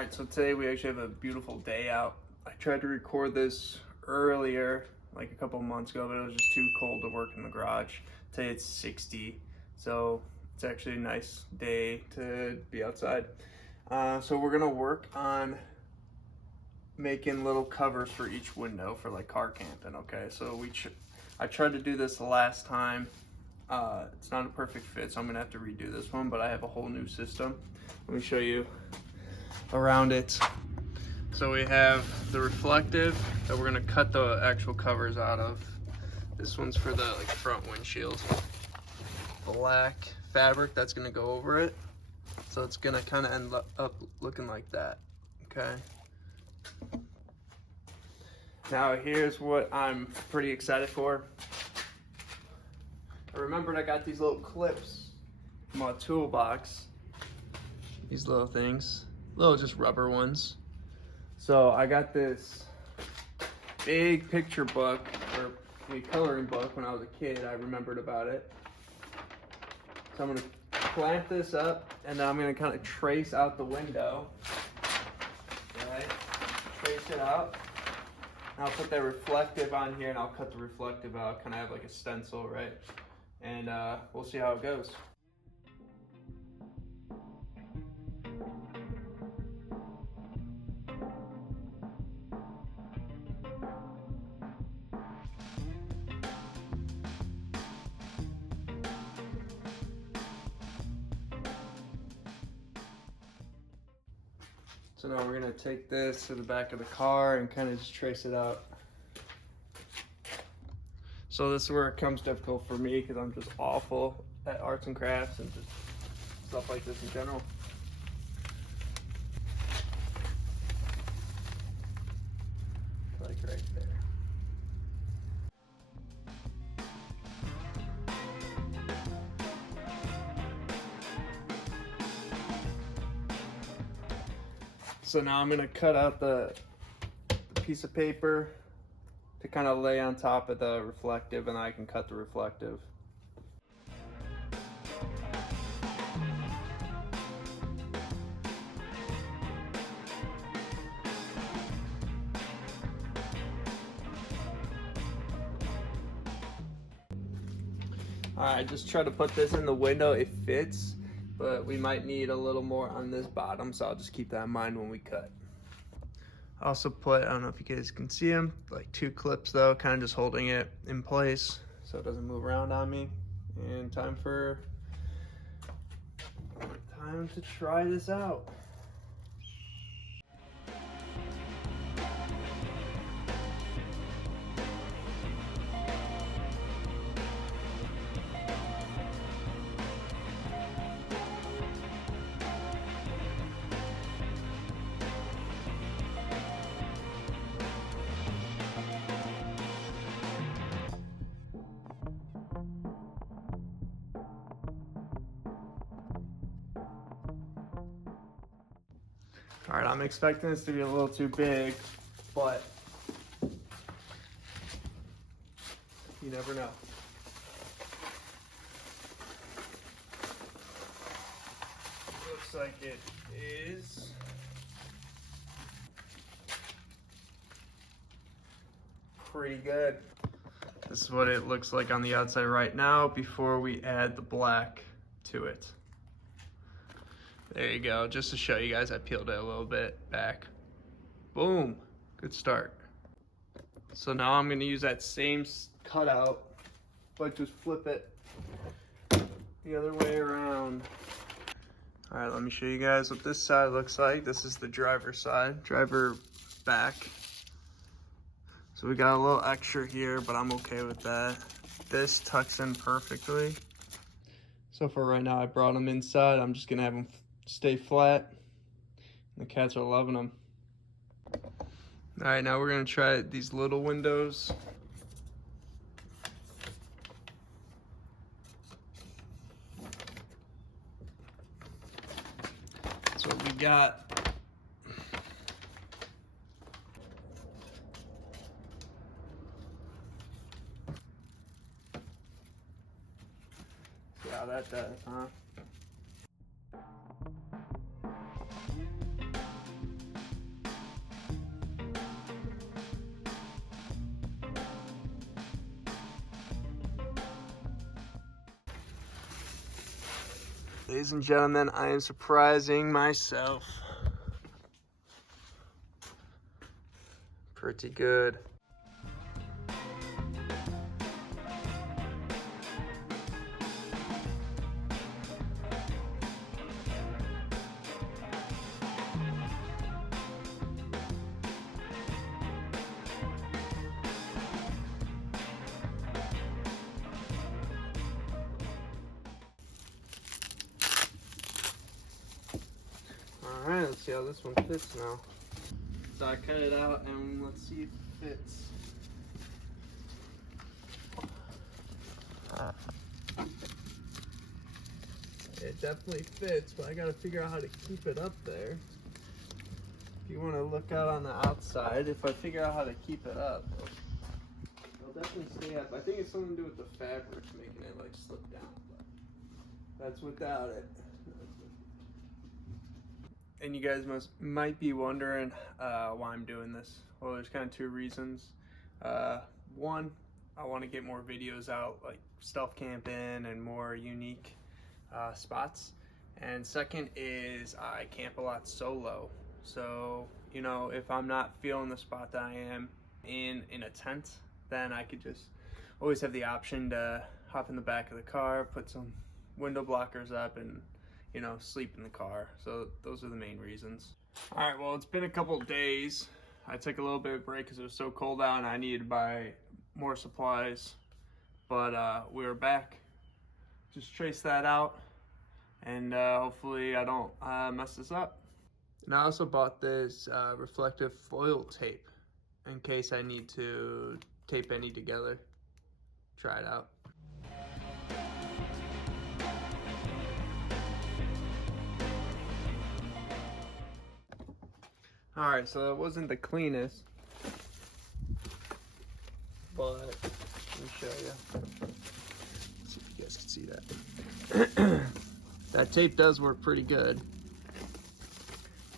Alright, so today we actually have a beautiful day out. I tried to record this earlier, like a couple months ago, but it was just too cold to work in the garage. Today it's 60, so it's actually a nice day to be outside. So we're gonna work on making little covers for each window for like car camping, okay? So I tried to do this the last time. It's not a perfect fit, so I'm gonna have to redo this one, but I have a whole new system. Let me show you around it. So we have the reflective that we're gonna cut the actual covers out of. This one's for the like front windshield. Black fabric that's gonna go over it. So it's gonna kind of end up looking like that, okay? Now here's what I'm pretty excited for. I remembered I got these little clips from my toolbox. These little things, little just rubber ones. So I got this big picture book, or a coloring book when I was a kid. I remembered about it. So I'm gonna clamp this up and then I'm gonna kind of trace out the window. Right? Trace it out. And I'll put that reflective on here and I'll cut the reflective out, kind of have like a stencil, right? And we'll see how it goes. So now we're gonna take this to the back of the car and kind of just trace it out. So this is where it comes difficult for me because I'm just awful at arts and crafts and just stuff like this in general. Like right there. So now I'm gonna cut out the piece of paper to kind of lay on top of the reflective, and I can cut the reflective. Alright, just try to put this in the window. It fits, but we might need a little more on this bottom, so I'll just keep that in mind when we cut. I also put, I don't know if you guys can see them, like 2 clips though, kind of just holding it in place so it doesn't move around on me. And time to try this out. All right, I'm expecting this to be a little too big, but you never know. Looks like it is. Pretty good. This is what it looks like on the outside right now before we add the black to it. There you go, just to show you guys, I peeled it a little bit back. Boom, good start. So now I'm gonna use that same cutout, but just flip it the other way around. All right, let me show you guys what this side looks like. This is the driver's side, driver back. So we got a little extra here, but I'm okay with that. This tucks in perfectly. So for right now, I brought them inside. I'm just gonna have them stay flat. The cats are loving them. All right, now we're gonna try these little windows. That's what we got. See how that does, huh? Ladies and gentlemen, I am surprising myself. Pretty good. Alright, let's see how this one fits now. So I cut it out and let's see if it fits. It definitely fits, but I gotta figure out how to keep it up there. If you want to look out on the outside, if I figure out how to keep it up, it'll definitely stay up. I think it's something to do with the fabric making it like slip down, but that's without it. And you guys might be wondering why I'm doing this. Well, there's kind of two reasons. One, I want to get more videos out, like stealth camping and more unique spots. And second is I camp a lot solo. So, you know, if I'm not feeling the spot that I am in a tent, then I could just always have the option to hop in the back of the car, put some window blockers up, and you know, sleep in the car. So those are the main reasons. All right, well, it's been a couple days. I took a little bit of a break because it was so cold out and I needed to buy more supplies. But we're back. Just trace that out and hopefully I don't mess this up. And I also bought this reflective foil tape in case I need to tape any together. Try it out. Alright, so that wasn't the cleanest, but let me show you. Let's see if you guys can see that. That tape does work pretty good.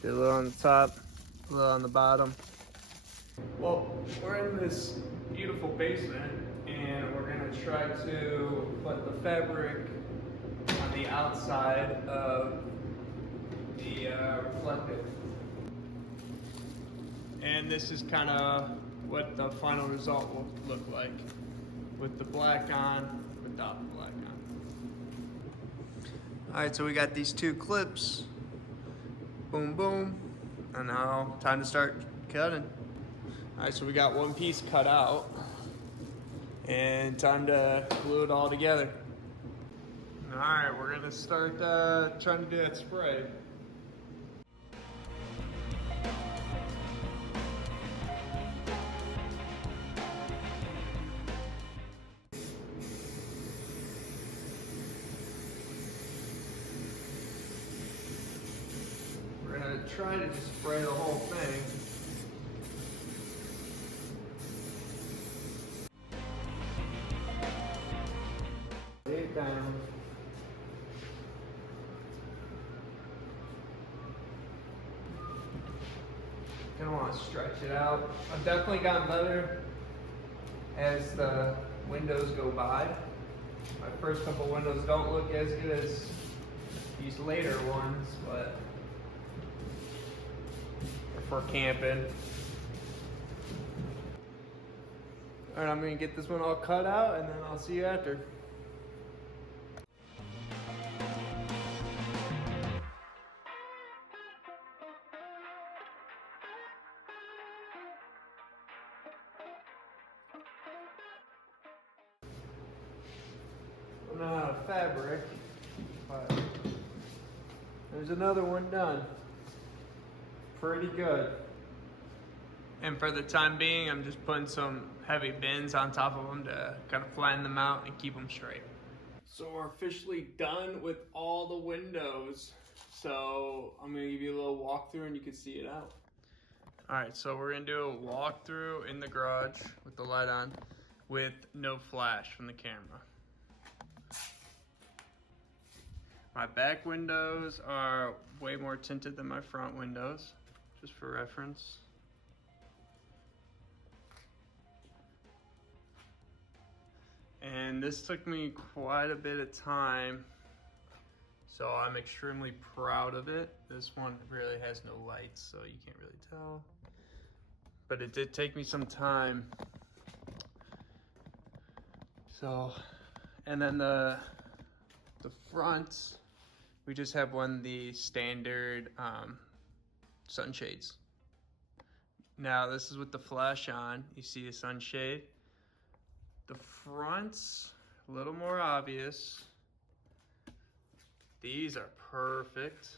Did a little on the top, a little on the bottom. Well, we're in this beautiful basement and we're gonna try to put the fabric on the outside of the reflective. And this is kind of what the final result will look like with the black on, without the black on. All right, so we got these two clips. Boom, boom. And now time to start cutting. All right, so we got one piece cut out and time to glue it all together. All right, we're gonna start trying to do that spray. We're gonna try to just spray the whole thing. Lay it down. Gonna want to stretch it out. I've definitely gotten better as the windows go by. My first couple windows don't look as good as these later ones, but for camping. Alright, I'm gonna get this one all cut out and then I'll see you after. I'm not out of fabric, but there's another one done. Pretty good. And for the time being, I'm just putting some heavy bins on top of them to kind of flatten them out and keep them straight. So we're officially done with all the windows. So I'm gonna give you a little walkthrough and you can see it out. All right, so we're gonna do a walkthrough in the garage with the light on with no flash from the camera. My back windows are way more tinted than my front windows, just for reference. And this took me quite a bit of time So I'm extremely proud of it. This one really has no lights, so you can't really tell. But it did take me some time. So, and then the front, we just have one of the standard sunshades. Now this is with the flash on. You see the sunshade. The front's a little more obvious. These are perfect.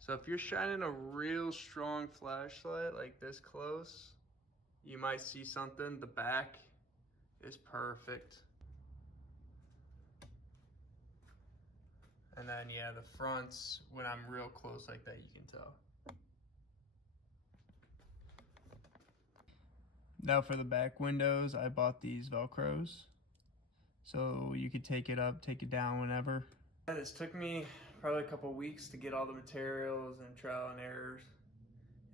So if you're shining a real strong flashlight like this close, you might see something. The back is perfect. And then yeah, the fronts, when I'm real close like that, you can tell. Now for the back windows, I bought these Velcros. So you could take it up, take it down whenever. This took me probably a couple weeks to get all the materials and trial and errors.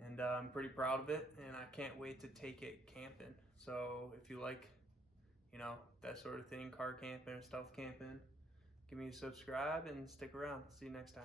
And I'm pretty proud of it, and I can't wait to take it camping. So if you like, you know, that sort of thing, car camping or stealth camping, give me a subscribe and stick around. See you next time.